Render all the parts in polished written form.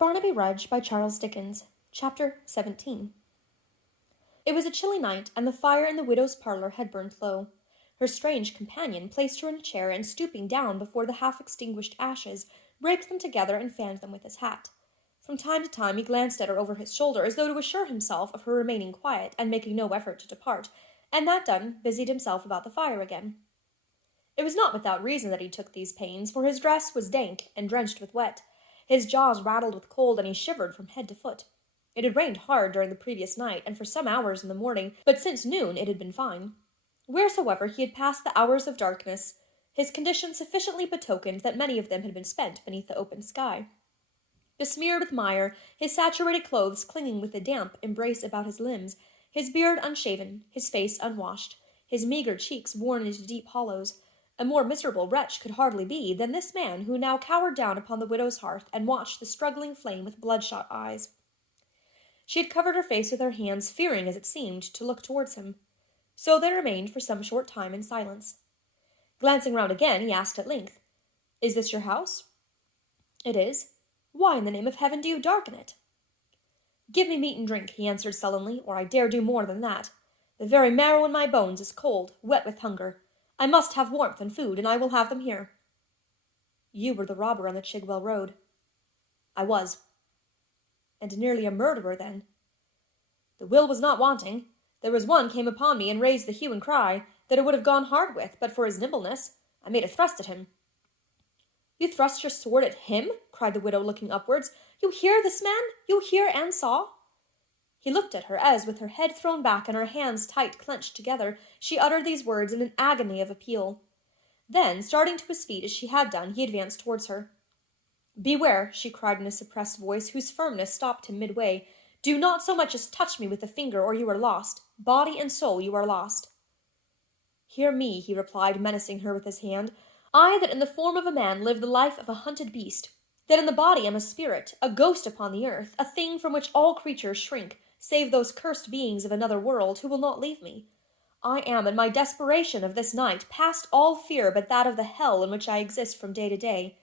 Barnaby Rudge by Charles Dickens. Chapter 17. It was a chilly night, and the fire in the widow's parlour had burnt low. Her strange companion placed her in a chair, and stooping down before the half-extinguished ashes, raked them together and fanned them with his hat. From time to time he glanced at her over his shoulder, as though to assure himself of her remaining quiet and making no effort to depart, and that done, busied himself about the fire again. It was not without reason that he took these pains, for his dress was dank and drenched with wet. His jaws rattled with cold, and he shivered from head to foot. It had rained hard during the previous night, and for some hours in the morning, but since noon it had been fine. Wheresoever he had passed the hours of darkness, his condition sufficiently betokened that many of them had been spent beneath the open sky. Besmeared with mire, his saturated clothes clinging with the damp embrace about his limbs, his beard unshaven, his face unwashed, his meagre cheeks worn into deep hollows, a more miserable wretch could hardly be than this man who now cowered down upon the widow's hearth and watched the struggling flame with bloodshot eyes. She had covered her face with her hands, fearing, as it seemed, to look towards him. So they remained for some short time in silence. Glancing round again, he asked at length, "Is this your house?" "It is." "Why in the name of heaven do you darken it?" "Give me meat and drink," he answered sullenly, "or I dare do more than that. The very marrow in my bones is cold, wet with hunger. I must have warmth and food, and I will have them here." "You were the robber on the Chigwell Road." "I was." "And nearly a murderer, then." "The will was not wanting. There was one came upon me and raised the hue and cry that it would have gone hard with, but for his nimbleness. I made a thrust at him." "You thrust your sword at him?" cried the widow, looking upwards. "You hear this man? You hear and saw?" He looked at her as, with her head thrown back and her hands tight clenched together, she uttered these words in an agony of appeal. Then, starting to his feet as she had done, he advanced towards her. "Beware," she cried in a suppressed voice, whose firmness stopped him midway. "Do not so much as touch me with the finger, or you are lost. Body and soul, you are lost." "Hear me," he replied, menacing her with his hand. "I that in the form of a man live the life of a hunted beast, that in the body am a spirit, a ghost upon the earth, a thing from which all creatures shrink, save those cursed beings of another world who will not leave me. I am, in my desperation of this night, past all fear but that of the hell in which I exist from day to day.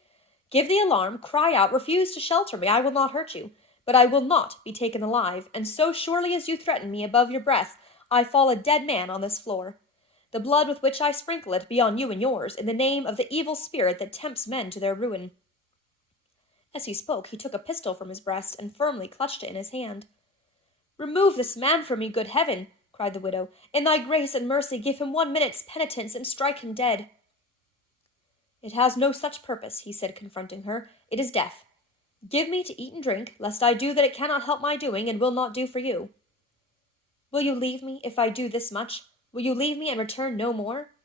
Give the alarm, cry out, refuse to shelter me, I will not hurt you, but I will not be taken alive, and so surely as you threaten me above your breath, I fall a dead man on this floor. The blood with which I sprinkle it be on you and yours, in the name of the evil spirit that tempts men to their ruin." As he spoke, he took a pistol from his breast and firmly clutched it in his hand. "Remove this man from me, good heaven!" cried the widow. "In thy grace and mercy give him 1 minute's penitence and strike him dead." "It has no such purpose," he said, confronting her. "It is death. Give me to eat and drink, lest I do that it cannot help my doing, and will not do for you." "Will you leave me, if I do this much? Will you leave me and return no more?"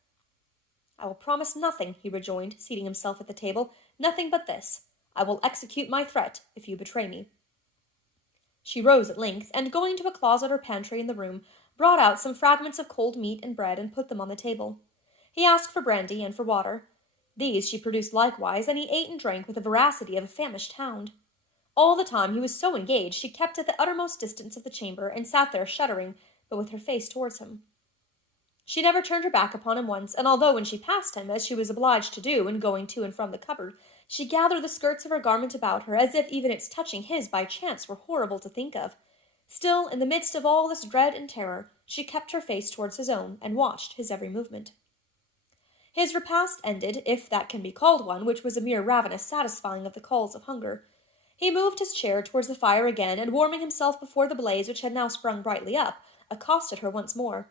"I will promise nothing," he rejoined, seating himself at the table. "Nothing but this. I will execute my threat, if you betray me." She rose at length, and going to a closet or pantry in the room, brought out some fragments of cold meat and bread and put them on the table. He asked for brandy and for water. These she produced likewise, and he ate and drank with the voracity of a famished hound. All the time he was so engaged, she kept at the uttermost distance of the chamber, and sat there shuddering, but with her face towards him. She never turned her back upon him once, and although when she passed him, as she was obliged to do in going to and from the cupboard, she gathered the skirts of her garment about her, as if even its touching his by chance were horrible to think of, still, in the midst of all this dread and terror, she kept her face towards his own, and watched his every movement. His repast ended, if that can be called one, which was a mere ravenous satisfying of the calls of hunger, he moved his chair towards the fire again, and warming himself before the blaze which had now sprung brightly up, accosted her once more.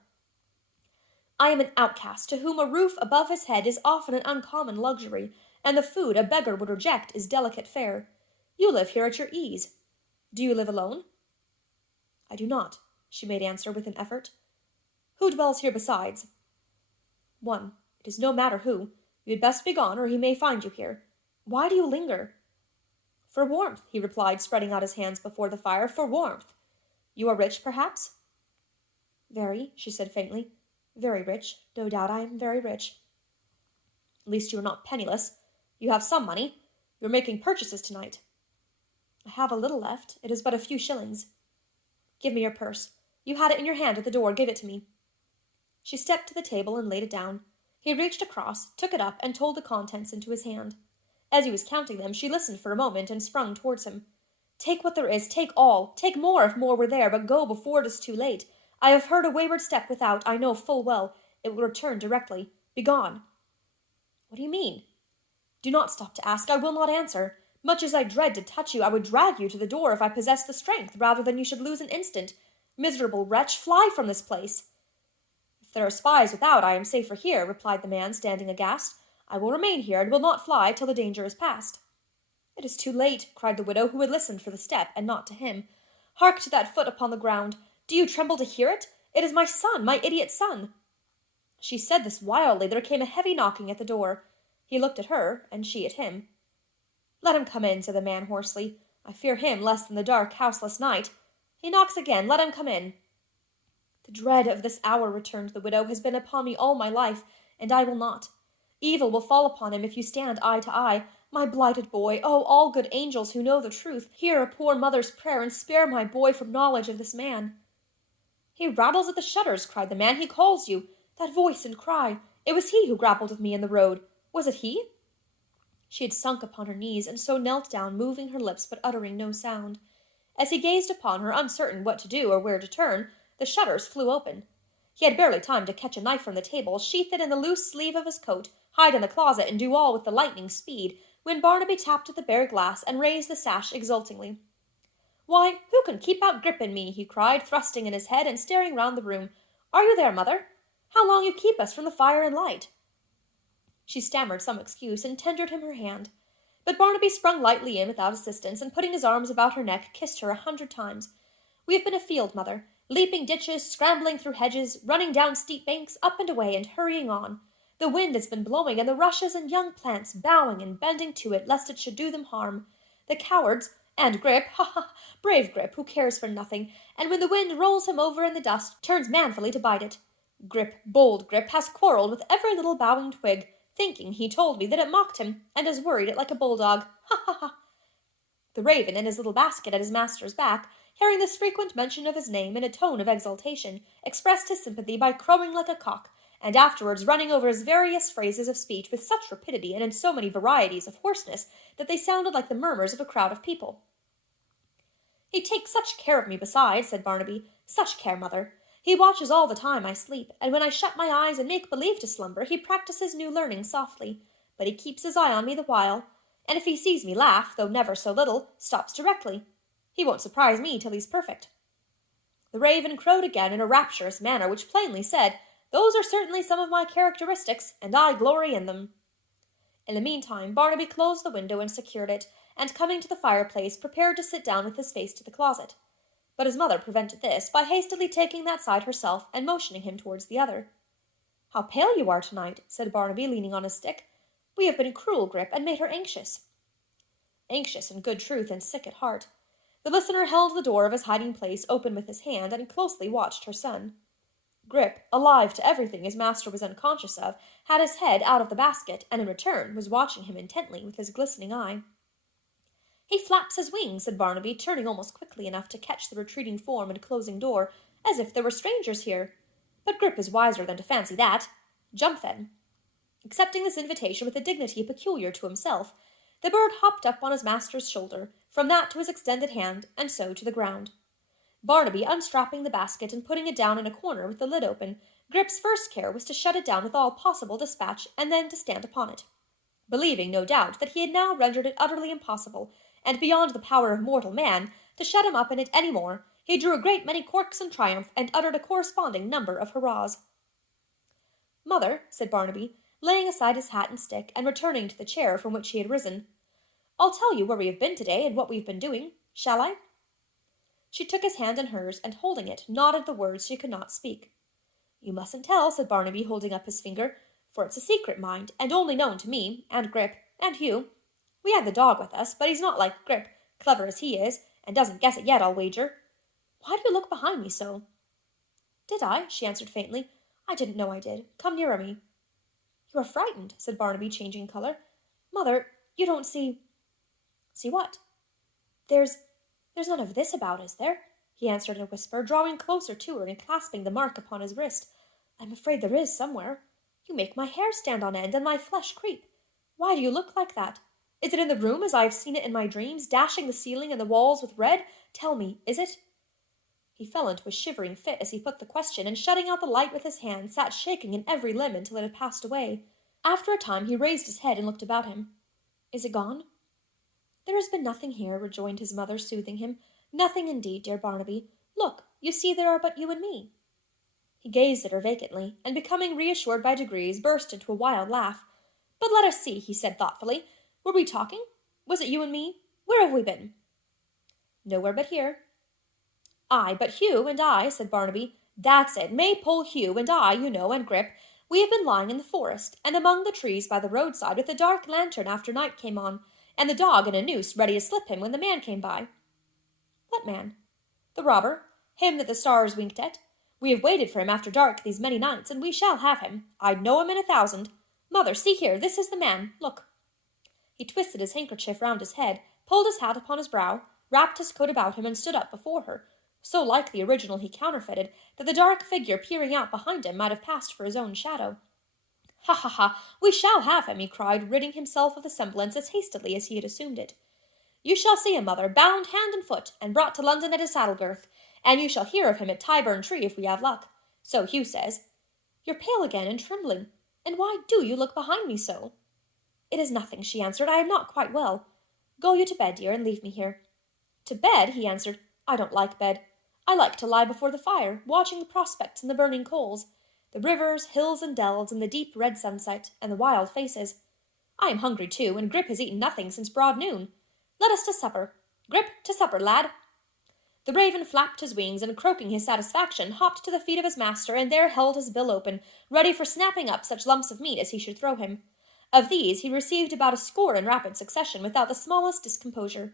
"I am an outcast, to whom a roof above his head is often an uncommon luxury, and the food a beggar would reject is delicate fare. You live here at your ease. Do you live alone?" "I do not," she made answer with an effort. "Who dwells here besides?" "One. It is no matter who. You had best be gone, or he may find you here. Why do you linger?" "For warmth," he replied, spreading out his hands before the fire. "For warmth. You are rich, perhaps?" "Very," she said faintly. "Very rich. No doubt I am very rich." "At least you are not penniless. You have some money. You are making purchases tonight." "I have a little left. It is but a few shillings." "Give me your purse. You had it in your hand at the door. Give it to me." She stepped to the table and laid it down. He reached across, took it up, and told the contents into his hand. As he was counting them, she listened for a moment and sprung towards him. Take what there is, take all, take more if more were there, but go before it is too late. I have heard a wayward step without, I know full well. It will return directly. Begone. What do you mean? Do not stop to ask, I will not answer. Much as I dread to touch you, I would drag you to the door if I possessed the strength, rather than you should lose an instant. Miserable wretch, fly from this place. If there are spies without, I am safer here, replied the man, standing aghast. I will remain here, and will not fly till the danger is past. It is too late, cried the widow, who had listened for the step, and not to him. Hark to that foot upon the ground. Do you tremble to hear it? It is my son, my idiot son. She said this wildly. There came a heavy knocking at the door. He looked at her, and she at him. Let him come in, said the man hoarsely. I fear him less than the dark, houseless night. He knocks again. Let him come in. The dread of this hour, returned the widow, has been upon me all my life, and I will not. Evil will fall upon him if you stand eye to eye. My blighted boy, oh, all good angels who know the truth, hear a poor mother's prayer and spare my boy from knowledge of this man. He rattles at the shutters, cried the man. He calls you. That voice and cry. It was he who grappled with me in the road. Was it he? She had sunk upon her knees, and so knelt down, moving her lips but uttering no sound. As he gazed upon her, uncertain what to do or where to turn, the shutters flew open. He had barely time to catch a knife from the table, sheath it in the loose sleeve of his coat, hide in the closet, and do all with the lightning speed, when Barnaby tapped at the bare glass and raised the sash exultingly. Why, who can keep out Grip and me? He cried, thrusting in his head and staring round the room. Are you there, mother? How long you keep us from the fire and light? She stammered some excuse and tendered him her hand. But Barnaby sprung lightly in without assistance, and putting his arms about her neck, kissed her 100 times. We have been afield, mother, leaping ditches, scrambling through hedges, running down steep banks, up and away, and hurrying on. The wind has been blowing, and the rushes and young plants bowing and bending to it, lest it should do them harm. The cowards, and Grip, brave Grip, who cares for nothing, and when the wind rolls him over in the dust, turns manfully to bite it. Grip, bold Grip, has quarrelled with every little bowing twig, thinking, he told me, that it mocked him, and has worried it like a bulldog. The raven, in his little basket at his master's back, hearing this frequent mention of his name in a tone of exultation, expressed his sympathy by crowing like a cock, and afterwards running over his various phrases of speech with such rapidity and in so many varieties of hoarseness that they sounded like the murmurs of a crowd of people. He takes such care of me besides, said Barnaby, such care, mother. He watches all the time I sleep, and when I shut my eyes and make believe to slumber, he practises new learning softly, but he keeps his eye on me the while, and if he sees me laugh, though never so little, stops directly. He won't surprise me till he's perfect. The raven crowed again in a rapturous manner, which plainly said, Those are certainly some of my characteristics, and I glory in them. In the meantime, Barnaby closed the window and secured it, and coming to the fireplace, prepared to sit down with his face to the closet. But his mother prevented this by hastily taking that side herself and motioning him towards the other. How pale you are tonight, said Barnaby, leaning on his stick. We have been cruel, Grip, and made her anxious. Anxious in good truth and sick at heart. The listener held the door of his hiding-place open with his hand and closely watched her son. Grip, alive to everything his master was unconscious of, had his head out of the basket, and in return was watching him intently with his glistening eye. He flaps his wings, said Barnaby, turning almost quickly enough to catch the retreating form and closing door, as if there were strangers here. But Grip is wiser than to fancy that. Jump, then. Accepting this invitation with a dignity peculiar to himself, the bird hopped up on his master's shoulder, from that to his extended hand, and so to the ground. Barnaby, unstrapping the basket and putting it down in a corner with the lid open, Grip's first care was to shut it down with all possible dispatch, and then to stand upon it. Believing, no doubt, that he had now rendered it utterly impossible, and beyond the power of mortal man, to shut him up in it any more, he drew a great many corks in triumph, and uttered a corresponding number of hurrahs. Mother, said Barnaby, laying aside his hat and stick, and returning to the chair from which he had risen, I'll tell you where we have been today, and what we've been doing. Shall I? She took his hand in hers, and holding it, nodded the words she could not speak. You mustn't tell, said Barnaby, holding up his finger, for it's a secret, mind, and only known to me, and Grip, and Hugh. We had the dog with us, but he's not like Grip, clever as he is, and doesn't guess it yet, I'll wager. Why do you look behind me so? Did I? She answered faintly. I didn't know I did. Come nearer me. You are frightened, said Barnaby, changing colour. Mother, you don't see... See what? There's none of this about, is there? He answered in a whisper, drawing closer to her and clasping the mark upon his wrist. I'm afraid there is somewhere. You make my hair stand on end and my flesh creep. Why do you look like that? Is it in the room as I have seen it in my dreams, dashing the ceiling and the walls with red? Tell me, is it?" He fell into a shivering fit as he put the question, and shutting out the light with his hand, sat shaking in every limb until it had passed away. After a time he raised his head and looked about him. "Is it gone?" "There has been nothing here," rejoined his mother, soothing him. "Nothing indeed, dear Barnaby. Look, you see there are but you and me." He gazed at her vacantly, and becoming reassured by degrees, burst into a wild laugh. "But let us see," he said thoughtfully. "Were we talking? Was it you and me? Where have we been?" "Nowhere but here." "Ay, but Hugh and I," said Barnaby. "That's it, Maypole Hugh and I, you know, and Grip. We have been lying in the forest, and among the trees by the roadside with a dark lantern after night came on, and the dog in a noose ready to slip him when the man came by." "What man?" "The robber, him that the stars winked at. We have waited for him after dark these many nights, and we shall have him. I'd know him in 1,000. Mother, see here, this is the man. Look." He twisted his handkerchief round his head, pulled his hat upon his brow, wrapped his coat about him, and stood up before her, so like the original he counterfeited that the dark figure peering out behind him might have passed for his own shadow. "Ha, ha, ha! We shall have him," he cried, ridding himself of the semblance as hastily as he had assumed it. "You shall see him, mother, bound hand and foot, and brought to London at a saddle-girth, and you shall hear of him at Tyburn Tree if we have luck. So Hugh says. You're pale again and trembling, and why do you look behind me so?" "It is nothing," she answered. "I am not quite well. Go you to bed, dear, and leave me here." "To bed?" he answered. "I don't like bed. I like to lie before the fire, watching the prospects and the burning coals, the rivers, hills, and dells, and the deep red sunset, and the wild faces. I am hungry too, and Grip has eaten nothing since broad noon. Let us to supper. Grip, to supper, lad." The raven flapped his wings, and croaking his satisfaction, hopped to the feet of his master, and there held his bill open, ready for snapping up such lumps of meat as he should throw him. Of these he received about a score in rapid succession, without the smallest discomposure.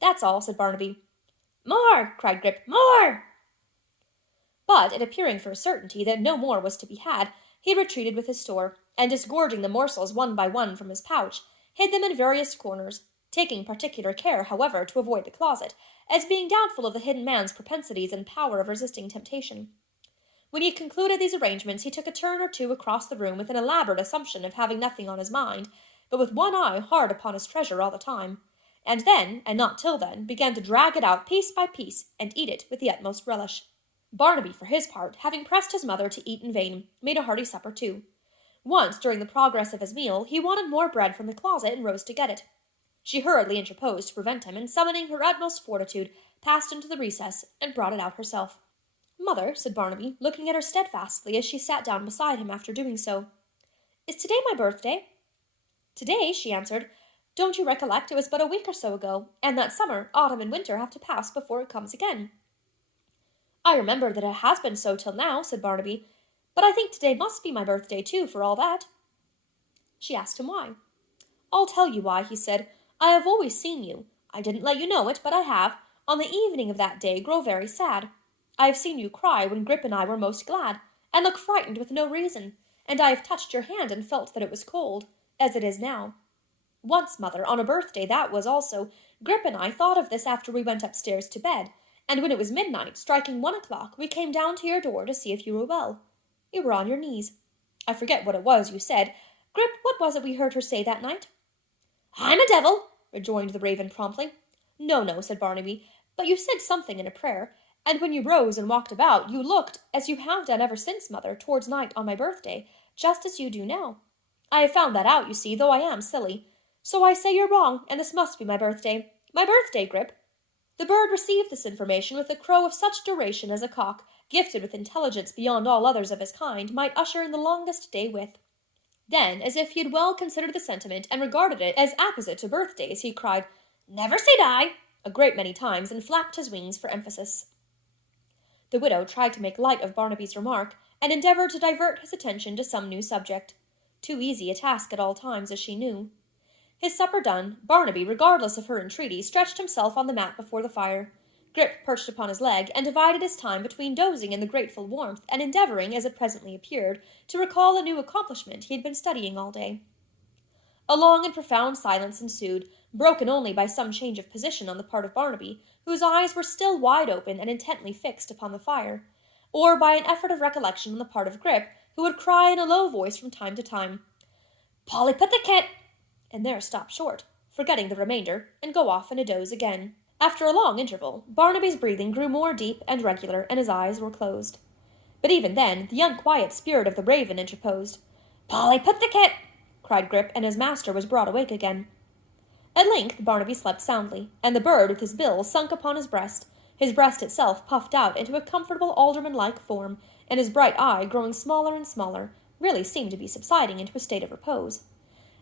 "That's all," said Barnaby. "More!" cried Grip. "More!" But, it appearing for a certainty that no more was to be had, he retreated with his store, and disgorging the morsels one by one from his pouch, hid them in various corners, taking particular care, however, to avoid the closet, as being doubtful of the hidden man's propensities and power of resisting temptation. When he had concluded these arrangements, he took a turn or two across the room with an elaborate assumption of having nothing on his mind, but with one eye hard upon his treasure all the time, and then, and not till then, began to drag it out piece by piece, and eat it with the utmost relish. Barnaby, for his part, having pressed his mother to eat in vain, made a hearty supper too. Once, during the progress of his meal, he wanted more bread from the closet, and rose to get it. She hurriedly interposed to prevent him, and summoning her utmost fortitude, passed into the recess, and brought it out herself. "Mother," said Barnaby, looking at her steadfastly as she sat down beside him after doing so, "is today my birthday?" "Today," she answered. "Don't you recollect it was but a week or so ago, and that summer, autumn, and winter have to pass before it comes again?" "I remember that it has been so till now," said Barnaby, "but I think today must be my birthday too, for all that." She asked him why. "I'll tell you why," he said. "I have always seen you, I didn't let you know it, but I have, on the evening of that day grow very sad. I have seen you cry when Grip and I were most glad, and look frightened with no reason, and I have touched your hand and felt that it was cold, as it is now. Once, mother, on a birthday that was also, Grip and I thought of this after we went upstairs to bed, and when it was midnight, striking 1 o'clock, we came down to your door to see if you were well. You were on your knees. I forget what it was you said. Grip, what was it we heard her say that night?" "I'm a devil," rejoined the raven promptly. "No, no," said Barnaby, "but you said something in a prayer, and when you rose and walked about, you looked, as you have done ever since, mother, towards night on my birthday, just as you do now. I have found that out, you see, though I am silly. So I say you're wrong, and this must be my birthday. My birthday, Grip." The bird received this information with a crow of such duration as a cock, gifted with intelligence beyond all others of his kind, might usher in the longest day with. Then, as if he had well considered the sentiment and regarded it as apposite to birthdays, he cried, "Never say die," a great many times, and flapped his wings for emphasis. The widow tried to make light of Barnaby's remark, and endeavoured to divert his attention to some new subject. Too easy a task at all times, as she knew. His supper done, Barnaby, regardless of her entreaty, stretched himself on the mat before the fire. Grip perched upon his leg, and divided his time between dozing in the grateful warmth and endeavouring, as it presently appeared, to recall a new accomplishment he had been studying all day. A long and profound silence ensued, broken only by some change of position on the part of Barnaby, whose eyes were still wide open and intently fixed upon the fire, or by an effort of recollection on the part of Grip, who would cry in a low voice from time to time, "Polly put the ket," and there stopped short, forgetting the remainder, and go off in a doze again. After a long interval, Barnaby's breathing grew more deep and regular, and his eyes were closed. But even then, the unquiet spirit of the raven interposed. "Polly, put the kit!" cried Grip, and his master was brought awake again. At length Barnaby slept soundly, and the bird with his bill sunk upon his breast itself puffed out into a comfortable alderman-like form, and his bright eye, growing smaller and smaller, really seemed to be subsiding into a state of repose.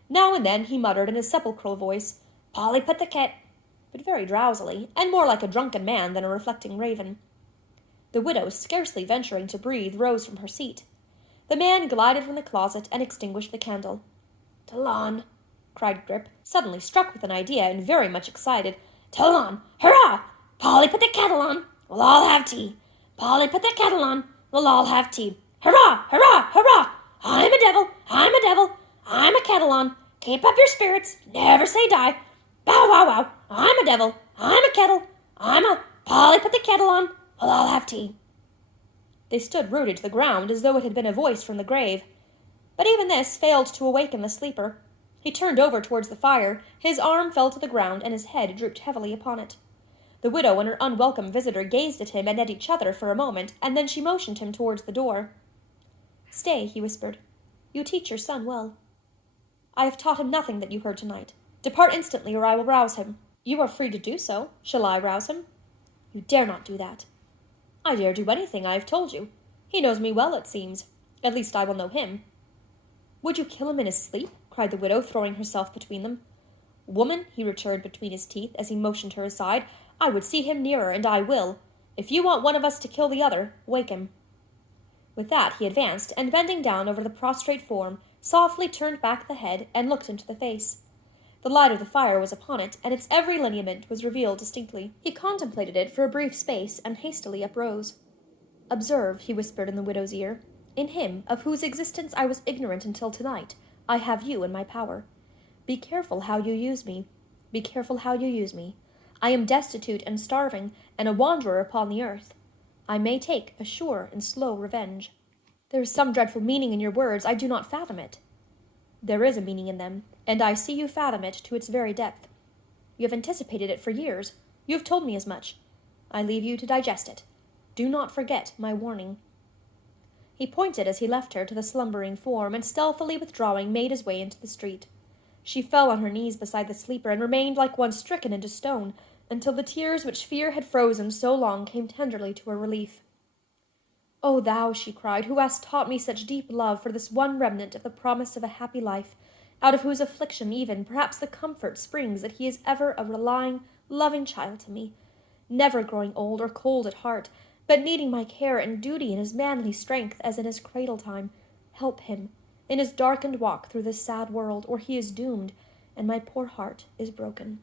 Now and then he muttered in his sepulchral voice, "Polly, put the kit," but very drowsily, and more like a drunken man than a reflecting raven. The widow, scarcely venturing to breathe, rose from her seat. The man glided from the closet and extinguished the candle. "T'lon," cried Grip, suddenly struck with an idea and very much excited. "T'lon! Hurrah! Polly, put the kettle on! We'll all have tea! Polly, put the kettle on! We'll all have tea! Hurrah! Hurrah! Hurrah! I'm a devil! I'm a devil! I'm a kettle on! Keep up your spirits! Never say die! Bow wow wow! I'm a devil! I'm a kettle! I'm a... Polly, put the kettle on! We'll all have tea!" They stood rooted to the ground as though it had been a voice from the grave. But even this failed to awaken the sleeper. He turned over towards the fire, his arm fell to the ground, and his head drooped heavily upon it. The widow and her unwelcome visitor gazed at him and at each other for a moment, and then she motioned him towards the door. "Stay," he whispered. "You teach your son well. I have taught him nothing that you heard tonight. Depart instantly, or I will rouse him." "You are free to do so. Shall I rouse him?" "You dare not do that." "I dare do anything, I have told you. He knows me well, it seems. At least I will know him." "Would you kill him in his sleep?" cried the widow, throwing herself between them. "Woman," he returned between his teeth, as he motioned her aside, "I would see him nearer, and I will. If you want one of us to kill the other, wake him." With that he advanced, and bending down over the prostrate form, softly turned back the head and looked into the face. The light of the fire was upon it, and its every lineament was revealed distinctly. He contemplated it for a brief space, and hastily uprose. "Observe," he whispered in the widow's ear, "in him, of whose existence I was ignorant until tonight, I have you in my power. Be careful how you use me. Be careful how you use me. I am destitute and starving, and a wanderer upon the earth. I may take a sure and slow revenge. There is some dreadful meaning in your words. I do not fathom it." "There is a meaning in them, and I see you fathom it to its very depth. You have anticipated it for years. You have told me as much. I leave you to digest it. Do not forget my warning." He pointed as he left her to the slumbering form, and stealthily withdrawing made his way into the street. She fell on her knees beside the sleeper, and remained like one stricken into stone, until the tears which fear had frozen so long came tenderly to her relief. "O thou," she cried, "who hast taught me such deep love for this one remnant of the promise of a happy life, out of whose affliction even, perhaps, the comfort springs that he is ever a relying, loving child to me, never growing old or cold at heart, but needing my care and duty in his manly strength as in his cradle time, help him in his darkened walk through this sad world, or he is doomed, and my poor heart is broken."